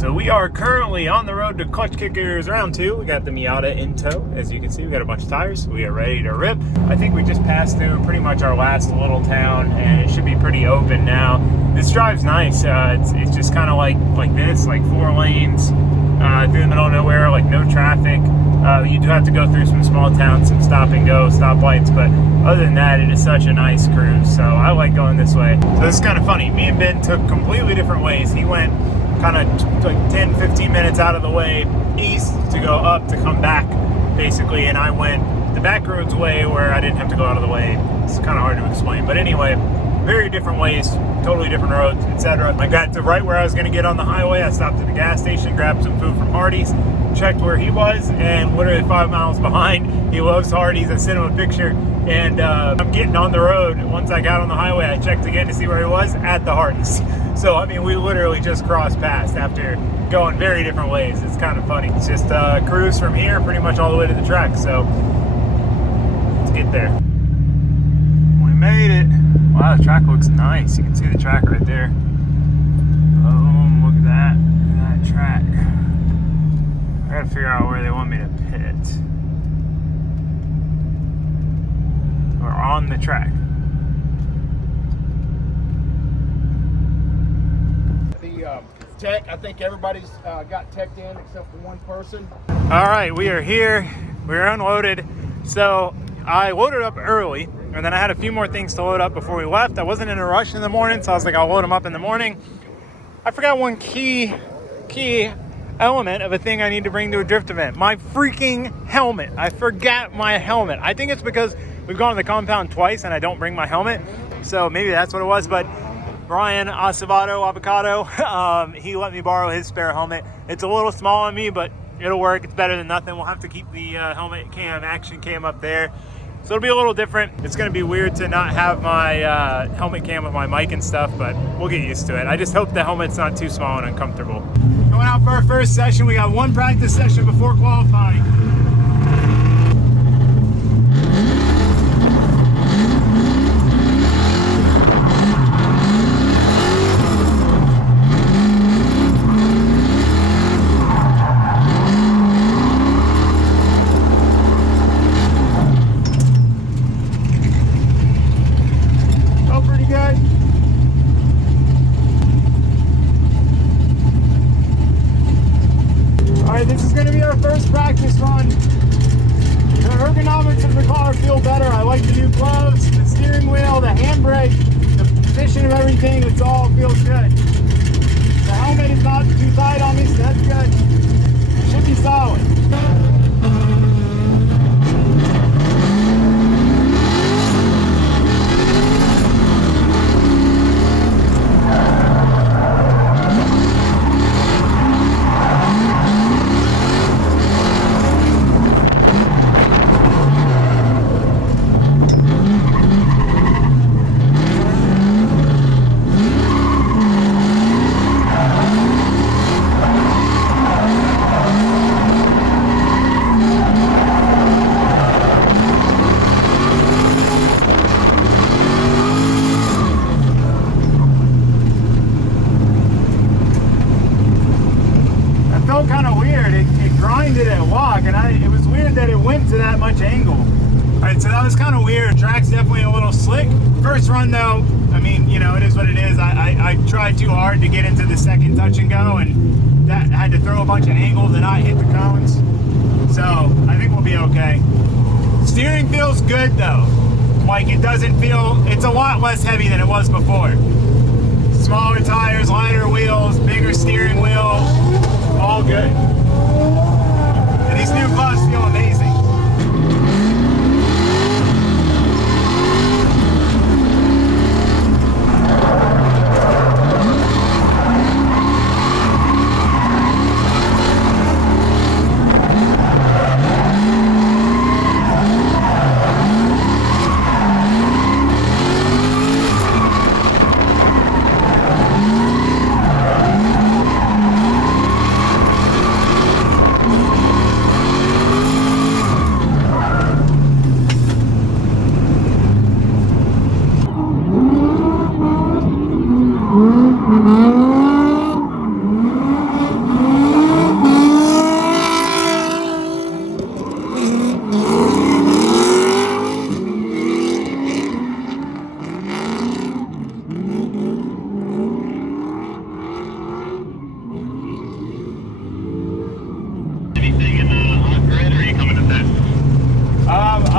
So we are currently on the road to Klutch Kickers Rd.2. We got the Miata in tow. As you can see, we got a bunch of tires. We are ready to rip. I think we just passed through pretty much our last little town, and it should be pretty open now. This drive's nice. It's just kind of like this, like 4 lanes through the middle of nowhere, like no traffic. You do have to go through some small towns, some stop and go, stoplights, but other than that, it is such a nice cruise. So I like going this way. So this is kind of funny. Me and Ben took completely different ways. He went kind of like 10-15 minutes out of the way east to go up to come back, basically, and I went the back roads way where I didn't have to go out of the way. It's kind of hard to explain, but anyway, very different ways, totally different roads, etc. I got to right where I was going to get on the highway. I stopped at the gas station, grabbed some food from Hardee's, checked where he was, and literally 5 miles behind. He loves Hardee's. I sent him a picture, and I'm getting on the road. Once I got on the highway, I checked again to see where he was at the Hardee's. So I mean, we literally just crossed past after going very different ways. It's kind of funny. It's just a cruise from here pretty much all the way to the track. So let's get there. We made it. Wow, the track looks nice. You can see the track right there. Boom, look at that. Look at that track. I gotta figure out where they want me to pit. We're on the track. The tech, I think everybody's got teched in except for one person. All right, we are here. We're unloaded. So I loaded up early, and then I had a few more things to load up before we left. I wasn't in a rush in the morning, so I was like, I'll load them up in the morning. I forgot one key element of a thing I need to bring to a drift event. My freaking helmet. I forgot my helmet. I think it's because we've gone to the compound twice and I don't bring my helmet. So maybe that's what it was. But Brian Avocado, he let me borrow his spare helmet. It's a little small on me, but it'll work. It's better than nothing. We'll have to keep the helmet cam, action cam up there. So it'll be a little different. It's going to be weird to not have my helmet cam with my mic and stuff, but we'll get used to it. I just hope the helmet's not too small and uncomfortable. Going out for our first session. We got one practice session before qualifying. This is going to be our first practice run. The ergonomics of the car feel better. I like the new gloves, the steering wheel, the handbrake, the position of everything. It all feels good. The helmet is not too tight on me, so that's good. It should be solid. Kind of weird. It grinded at walk, and it was weird that it went to that much angle. All right, so that was kind of weird. Track's definitely a little slick. First run though, I mean, you know, it is what it is. I tried too hard to get into the second touch and go, and that had to throw a bunch of angles and not hit the cones. So I think we'll be okay. Steering feels good though. Like it doesn't feel, it's a lot less heavy than it was before. Smaller tires, lighter wheels, bigger steering wheel. All good. And these new gloves feel amazing.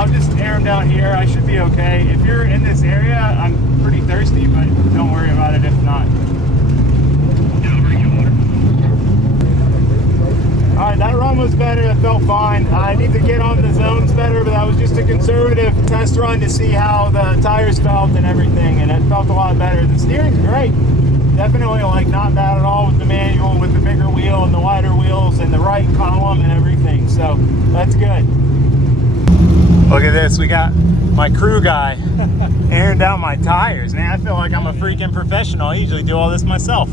I'll just air them down here. I should be okay. If you're in this area, I'm pretty thirsty, but don't worry about it if not. Alright, that run was better. It felt fine. I need to get on the zones better, but that was just a conservative test run to see how the tires felt and everything, and it felt a lot better. The steering's great. Definitely like not bad at all with the manual, with the bigger wheel and the wider wheels and the right column and everything. So that's good. Look at this. We got my crew guy airing down my tires. Man, I feel like I'm a freaking professional. I usually do all this myself.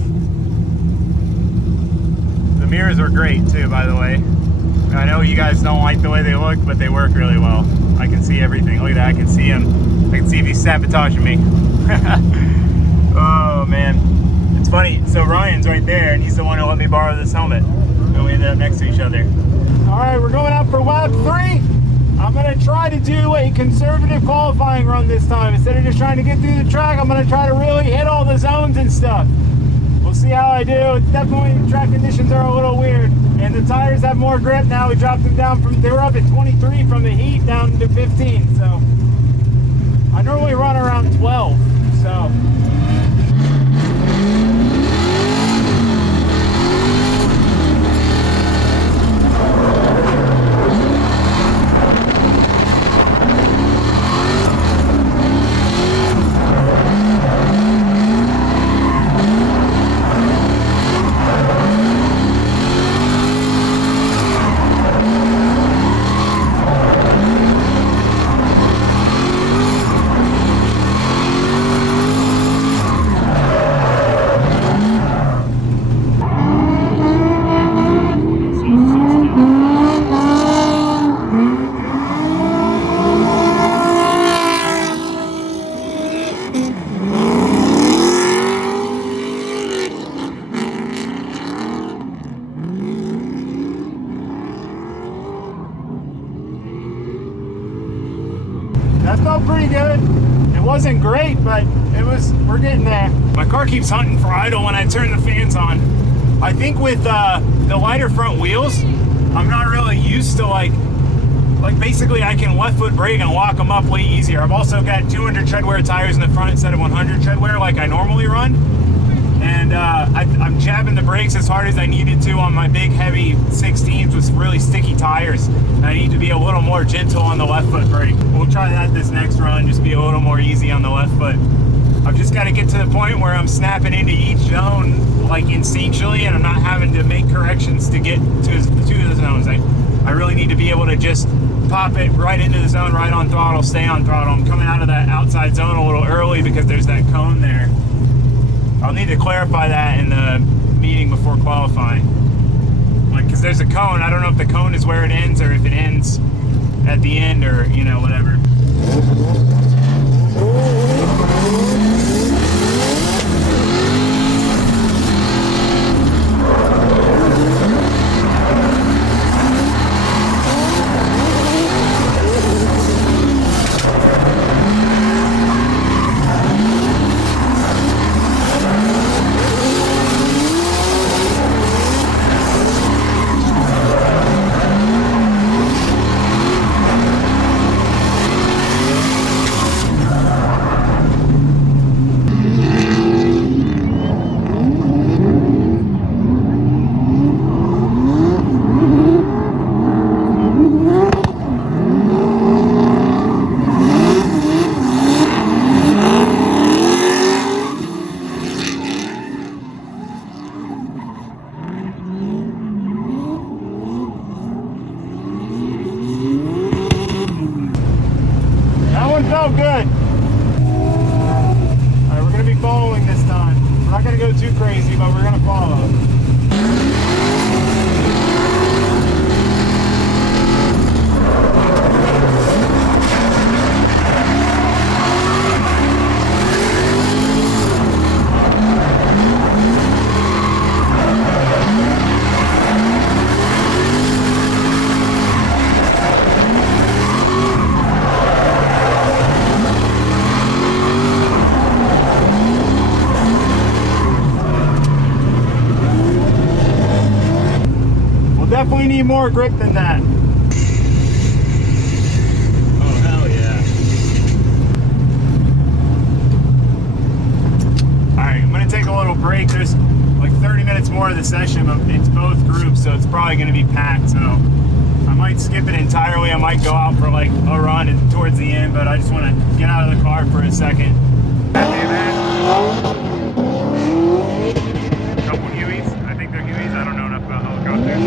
The mirrors are great too, by the way. I know you guys don't like the way they look, but they work really well. I can see everything. Look at that. I can see him. I can see if he's sabotaging me. Oh man. It's funny, so Ryan's right there, and he's the one who let me borrow this helmet. And we ended up next to each other. All right, we're going out for lap 3. I'm gonna try to do a conservative qualifying run this time. Instead of just trying to get through the track, I'm gonna try to really hit all the zones and stuff. We'll see how I do. It's definitely, the track conditions are a little weird. And the tires have more grip now. We dropped them down from, they were up at 23 from the heat down to 15. So I normally run around 12, so. That felt pretty good. It wasn't great, but we're getting there. My car keeps hunting for idle when I turn the fans on. I think with the lighter front wheels, I'm not really used to like basically I can left foot brake and lock them up way easier. I've also got 200 treadwear tires in the front instead of 100 treadwear like I normally run. And I'm jabbing the brakes as hard as I needed to on my big heavy 16s with really sticky tires. And I need to be a little more gentle on the left foot brake. We'll try that this next run, just be a little more easy on the left foot. I've just got to get to the point where I'm snapping into each zone like instinctually, and I'm not having to make corrections to get to the zones. I really need to be able to just pop it right into the zone, right on throttle, stay on throttle. I'm coming out of that outside zone a little early because there's that cone there. I'll need to clarify that in the meeting before qualifying. Like, because there's a cone. I don't know if the cone is where it ends or if it ends at the end or, you know, whatever. Felt good. Alright, we're going to be following this time. We're not going to go too crazy, but we're going to follow. Definitely need more grip than that. Oh, break. There's like 30 minutes more of the session, but it's both groups, so it's probably going to be packed. So I might skip it entirely. I might go out for like a run towards the end, but I just want to get out of the car for a second. Couple Hueys. I think they're Hueys. I don't know enough about helicopters.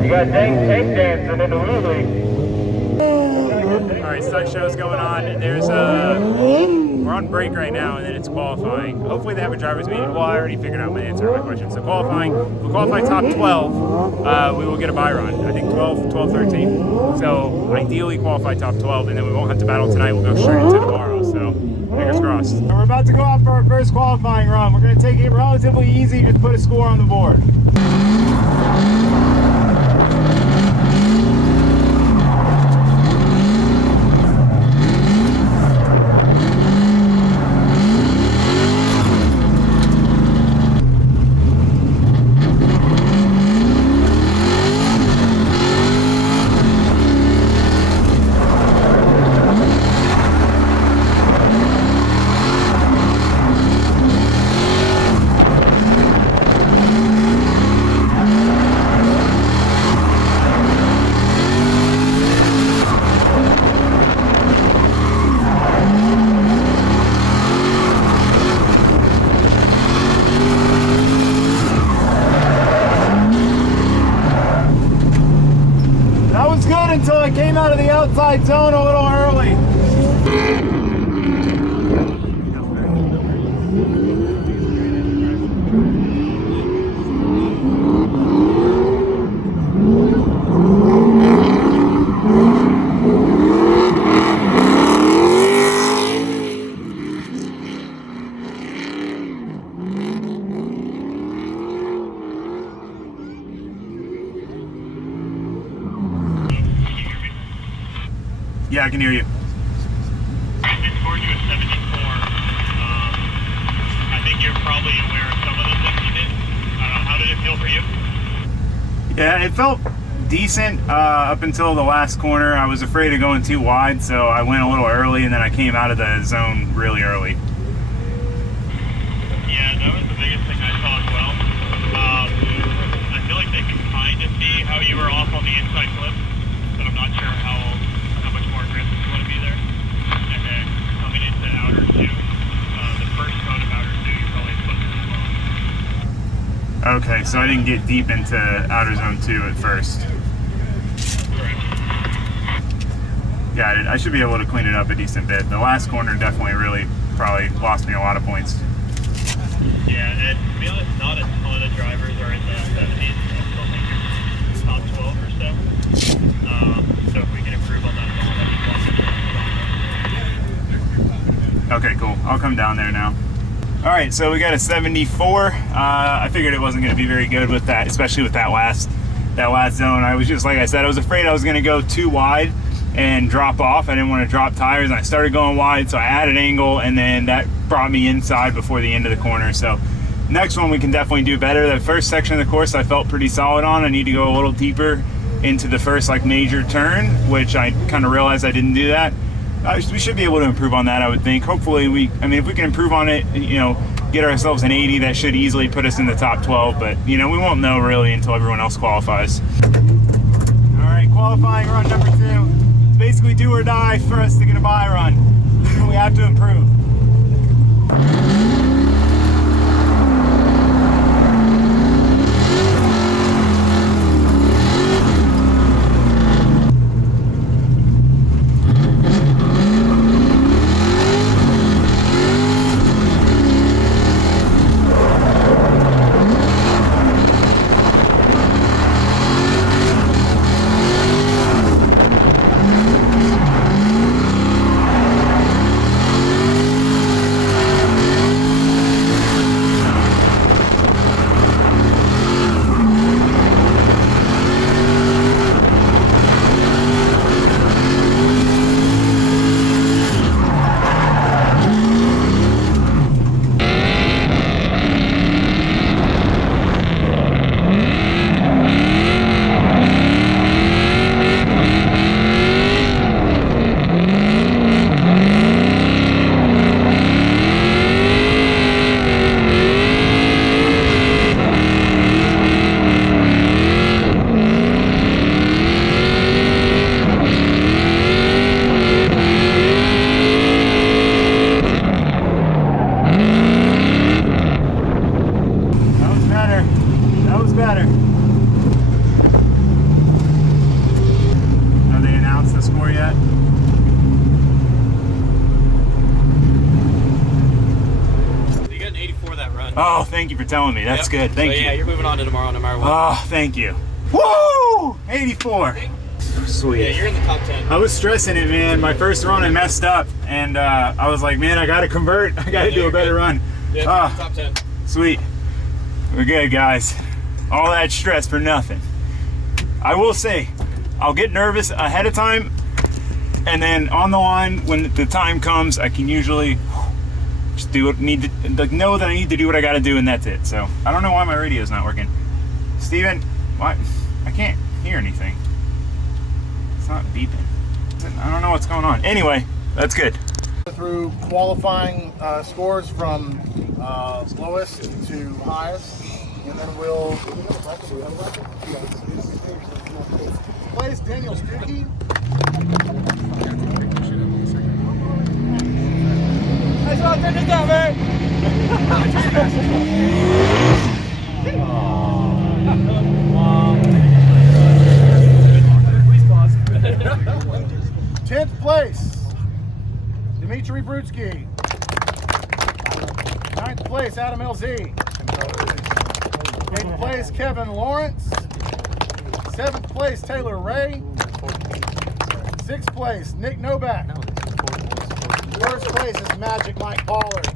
You got dang tank dancing in the wheelie. Alright, stunt show's going on. There's we're on break right now, and then it's qualifying. Hopefully they have a driver's meeting. Well, I already figured out my answer to my question. So qualifying, if we qualify top 12, we will get a buy run. I think 12, 13. So ideally qualify top 12, and then we won't have to battle tonight. We'll go straight into tomorrow. So fingers crossed. So we're about to go out for our first qualifying run. We're going to take it relatively easy, just put a score on the board. Until I came out of the outside zone a little early. Yeah, I can hear you. They scored you a 74. I think you're probably aware of some of the things you did. How did it feel for you? Yeah, it felt decent up until the last corner. I was afraid of going too wide, so I went a little early, and then I came out of the zone really early. Yeah, that was the biggest thing I saw as well. I feel like they could kind of see how you were off on the inside clip, but I'm not sure how much more aggressive you want to be there. And then coming into outer 2, the first cone of outer 2, you probably supposed to slow. Okay, so I didn't get deep into outer zone 2 at first. Correct. Yeah, I should be able to clean it up a decent bit. The last corner definitely really probably lost me a lot of points. Yeah, and to be honest, not a ton of drivers are in the 70s. I still think you're top 12 or so. So if we can improve on that, that'd be awesome. Okay, cool. I'll come down there now. All right, so we got a 74. I figured it wasn't going to be very good with that, especially with that last zone. I was just, like I said, I was afraid I was going to go too wide and drop off. I didn't want to drop tires, and I started going wide, so I added angle, and then that brought me inside before the end of the corner. So next one we can definitely do better. The first section of the course I felt pretty solid on. I need to go a little deeper into the first like major turn, which I kind of realized I didn't do that. We should be able to improve on that, I would think. Hopefully if we can improve on it, get ourselves an 80, that should easily put us in the top 12, but we won't know really until everyone else qualifies. All right, qualifying run number 2. It's basically do or die for us to get a buy run. We have to improve. Oh, thank you for telling me. That's good. Thank you. Yeah, you're moving on to tomorrow no matter what. Oh, thank you. Woo! 84. Sweet. Yeah, you're in the top 10. I was stressing it, man. My first run, I messed up, and I was like, man, I gotta convert. I gotta do a better run. Yeah, top 10. Sweet. We're good, guys. All that stress for nothing. I will say, I'll get nervous ahead of time, and then on the line, when the time comes, I can usually just do what know that I need to do what I gotta do, and that's it. So I don't know why my radio's not working. Steven, why? I can't hear anything. It's not beeping. I don't know what's going on. Anyway, that's good. Through qualifying scores from lowest to highest, and then we'll place Daniel Stuckey. Hey, so I'll turn this down, man. 10th place, Dimitri Brutsky. 9th place, Adam LZ. 8th place, Kevin Lawrence. 7th place, Taylor Ray. 6th place, Nick Novak. 1st place is Magic Mike Pollard.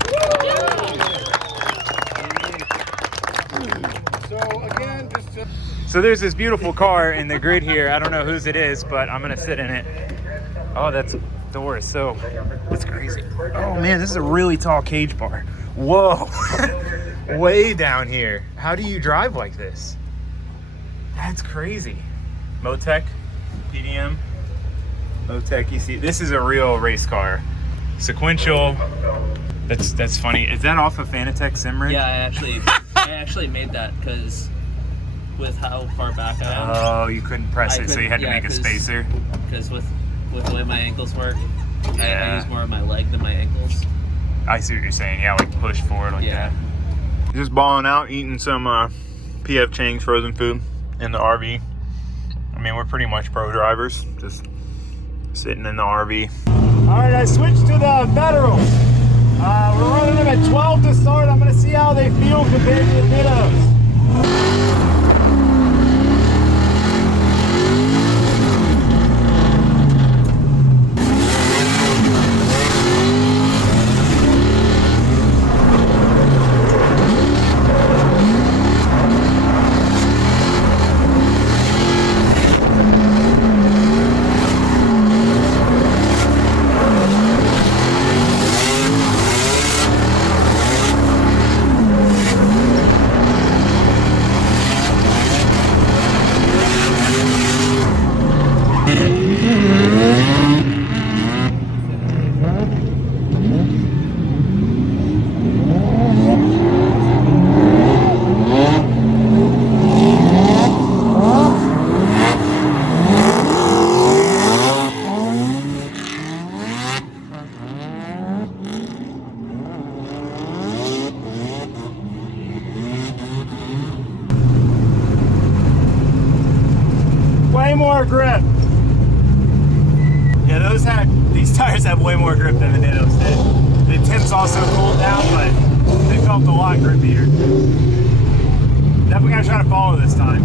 So again, just to... So there's this beautiful car in the grid here. I don't know whose it is, but I'm gonna sit in it. Oh, that's door is so, it's crazy. Oh man, this is a really tall cage bar. Whoa, way down here. How do you drive like this? That's crazy. Motec, PDM, Motec, you see, this is a real race car. Sequential, that's funny. Is that off of Fanatec Simran? Yeah, I actually made that because with how far back I am. Oh, you couldn't press it, so you had to make a spacer. Because with the way my ankles work, I use more of my leg than my ankles. I see what you're saying. Yeah, like push forward like that. Just balling out, eating some PF Chang's frozen food in the RV. I mean, we're pretty much pro drivers, just sitting in the RV. All right, I switched to the Federal. We're running them at 12 to start. I'm gonna see how they feel compared to the Dittos. Way more grip. Yeah, these tires have way more grip than the Dittos did. The Tims also cooled down, but they felt a lot grippier. Definitely gotta try to follow this time.